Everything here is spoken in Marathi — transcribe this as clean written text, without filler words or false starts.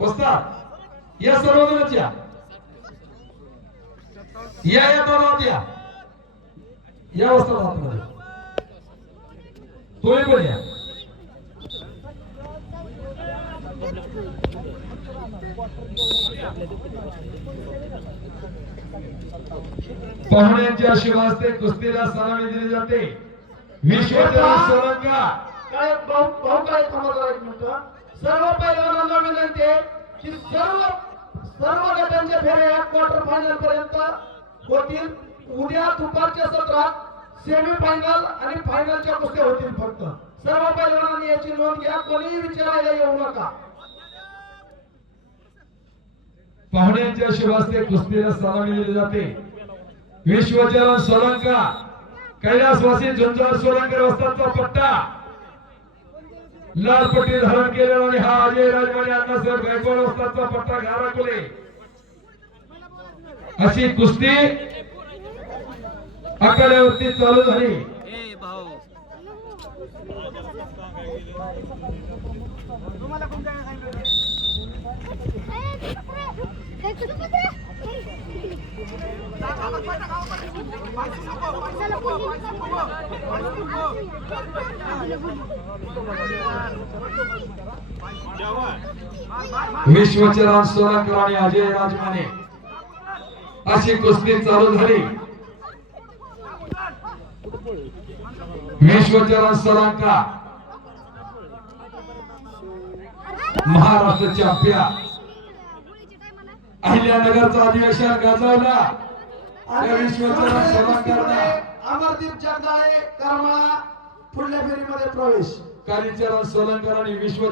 वस्ताद या सर्वजणच या दोनात या वस्ताद आतमध्ये तुम्ही पण या. पाहुण्यांच्या आशीर्वादाने कुस्तीला सलामी दिली जाते. विश्वचरण सोलंका काय भाऊ काय थांबा एक मिनिट. सर्व पैलवानांना विनंती आहे की सर्व गटांच्या फेऱ्या या क्वार्टर फायनल पर्यंत होतील. उद्या दुपारच्या सत्रात सेमी फायनल आणि फायनलच्या कुस्त्या होतील. फक्त सर्व पैलवानांनी याची नोंद घ्या. कोणीही विचारायला येऊ नका. पाहुण्यांच्या आशीर्वादाने कुस्तीला सलामी दिली जाते. विश्वचरण सोलंका कैलासवासी झुंजार सोलंकर वस्तादचा पट्टा लाल पट्टी धारण केलेला आणि हा अजय राजमाने अण्णासाहेब गायकवाड वस्तादचा पट्टा घाराकुले. अशी कुस्ती आखाड्यावरती चालू झाली. विश्वचरण सोलंकर आणि अजय राजमाने अशी कुस्ती चालू झाली. विश्वचरण सोलंका महाराष्ट्र चॅम्पियन. अहिल्यानगरचा अधिवेशन गाजवला. विश्वचरण सोलंकरने अमरदीप जगदाळे करमाळा पुढल्या फेरीमध्ये प्रवेश. कालीचरण सोलंकर आणि विश्व